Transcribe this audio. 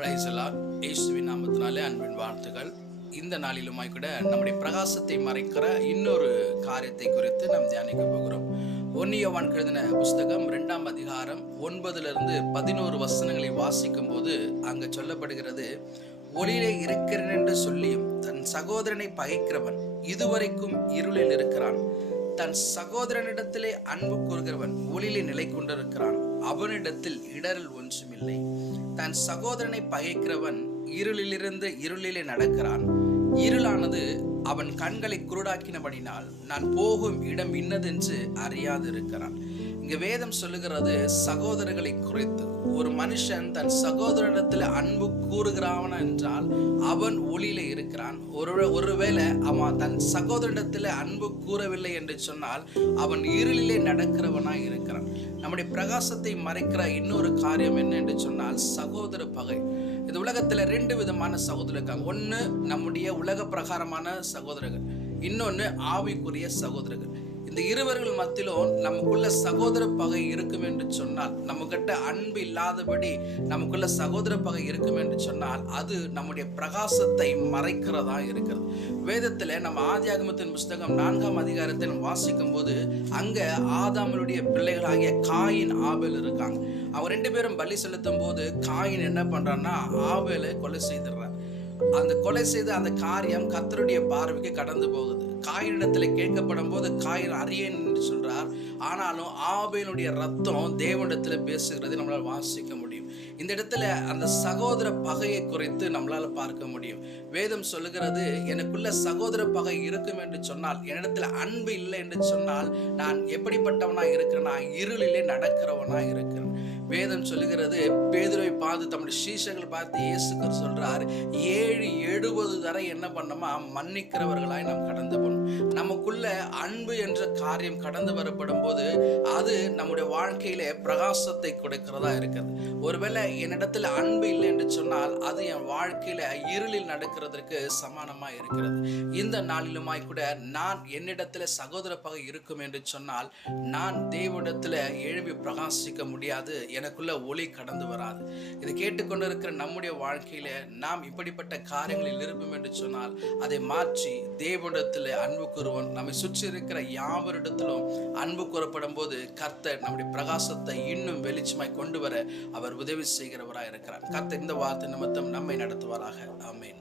பிரைசலால் இயேசுவின் நாமத்தினாலே அன்பின் வார்த்தைகள் இந்த நாளிலுமாய் கூட நம்முடைய பிரகாசத்தை மறைக்கிற இன்னொரு காரியத்தை குறித்து நாம் தியானிக்க போகிறோம். ஒன்னியவான் எழுதின புஸ்தகம் இரண்டாம் அதிகாரம் ஒன்பதிலிருந்து பதினோரு வசனங்களை வாசிக்கும் போது அங்கு சொல்லப்படுகிறது ஒளியிலே இருக்கிறேன் என்று சொல்லியும் தன் சகோதரனை பகைக்கிறவன் இதுவரைக்கும் இருளில் இருக்கிறான். தன் சகோதரனிடத்திலே அன்பு கூறுகிறவன் ஒளியிலே நிலை கொண்டிருக்கிறான் அவனிடத்தில் இடரல் ஒன்றுமில்லை. தன் சகோதரனை பகைக்கிறவன் இருளிலிருந்து இருளிலே நடக்கிறான். இருளானது அவன் கண்களை குருடாக்கினபடினால் நான் போகும் இடம் இன்னதென்று அறியாது இருக்கிறான் இங்க வேதம் சொல்லுகிறது சகோதரர்களை குறித்து ஒரு மனுஷன் தன் சகோதரனிடத்தில் அன்பு கூறுகிறான் என்றால் அவன் ஒளியில இருக்கிறான். ஒரு ஒருவேளை அவன் தன் சகோதரனிடத்தில் அன்பு கூறவில்லை என்று சொன்னால் அவன் இருளிலே நடக்கிறவனாய் இருக்கிறான். நம்முடைய பிரகாசத்தை மறைக்கிற இன்னொரு காரியம் என்ன என்று சொன்னால் சகோதர பகை. இந்த உலகத்துல ரெண்டு விதமான சகோதரர் இருக்காங்க. ஒன்று நம்முடைய உலக பிரகாரமான சகோதரர்கள். இன்னொன்று ஆவிக்குரிய சகோதரர்கள். இந்த இருவர்கள் மத்தியிலும் நமக்குள்ள சகோதர பகை இருக்கும் என்று சொன்னால் நம்மகிட்ட அன்பு இல்லாதபடி நமக்குள்ள சகோதர பகை இருக்கும் என்று சொன்னால் அது நம்முடைய பிரகாசத்தை மறைக்கிறதா இருக்கிறது. வேதத்தில் நம்ம ஆதியாகமத்தின் புஸ்தகம் நான்காம் அதிகாரத்தில் வாசிக்கும் போது அங்க ஆதாமனுடைய பிள்ளைகளாகிய காயின் ஆபேல் இருக்காங்க. அவங்க ரெண்டு பேரும் பலி செலுத்தும் போது காயின் என்ன பண்றான்னா ஆபேலை கொலை செய்திடுறான் அந்த கொலை செய்த அந்த காரியம் கத்தருடைய பார்வைக்கு கடந்து போகுது. காயினிடத்தில் கேட்கப்படும் போது காயின் அறியேன் என்று சொல்றார். ஆனாலும் ஆபேனுடைய ரத்தம் தேவனிடத்தில் பேசுகிறதை நம்மளால் வாசிக்க முடியும். இந்த இடத்துல அந்த சகோதர பகையை குறித்து நம்மளால பார்க்க முடியும். வேதம் சொல்லுகிறது எனக்குள்ள சகோதர பகை இருக்கும் என்று சொன்னால் என்னிடத்துல அன்பு இல்லை என்று சொன்னால் நான் எப்படிப்பட்டவனா இருக்கிறேன்? நான் இருளிலே நடக்கிறவனா இருக்கிறேன். வேதம் சொல்லுகிறது பேதுரை பார்த்து தம்முடைய சீஷர்கள் பார்த்து இயேசுக்கர் சொல்றார் ஏன் எழுபது தரை என்ன பண்ணோமா? மன்னிக்கிறவர்களாய் நாம் கடந்து போகணும் நமக்குள்ள அன்பு என்ற காரியம் கடந்து வரப்படும் போது அது நம்முடைய வாழ்க்கையில பிரகாசத்தை கொடுக்கிறதா இருக்கிறது ஒருவேளை என்னிடத்தில் அன்பு இல்லை என்று சொன்னால் அது என் வாழ்க்கையில இருளில் நடக்கிறதுக்கு சமானமா இருக்கிறது. இந்த நாளிலுமாய் கூட நான் என்னிடத்துல சகோதர பகை இருக்கும் என்று சொன்னால் நான் தேவனிடத்துல எழுப்பி பிரகாசிக்க முடியாது. எனக்குள்ள ஒளி கடந்து வராது. இதை கேட்டுக்கொண்டு இருக்கிற நம்முடைய வாழ்க்கையில நாம் இப்படிப்பட்ட காரியங்களில் இருப்போம் என்று சொன்னால் அதை மாற்றி தேவனிடத்தில் அன்பு கூறுவோம். நம்மை சுற்றி இருக்கிற யாவரிடத்திலும் அன்பு கூறப்படும் போது கர்த்தர் நம்முடைய பிரகாசத்தை இன்னும் வெளிச்சமாய் கொண்டு வர அவர் உதவி செய்கிறவராக இருக்கிறார். கர்த்தர் இந்த வார்த்தை நிமித்தம் நம்மை நடத்துவாராக. ஆமென்.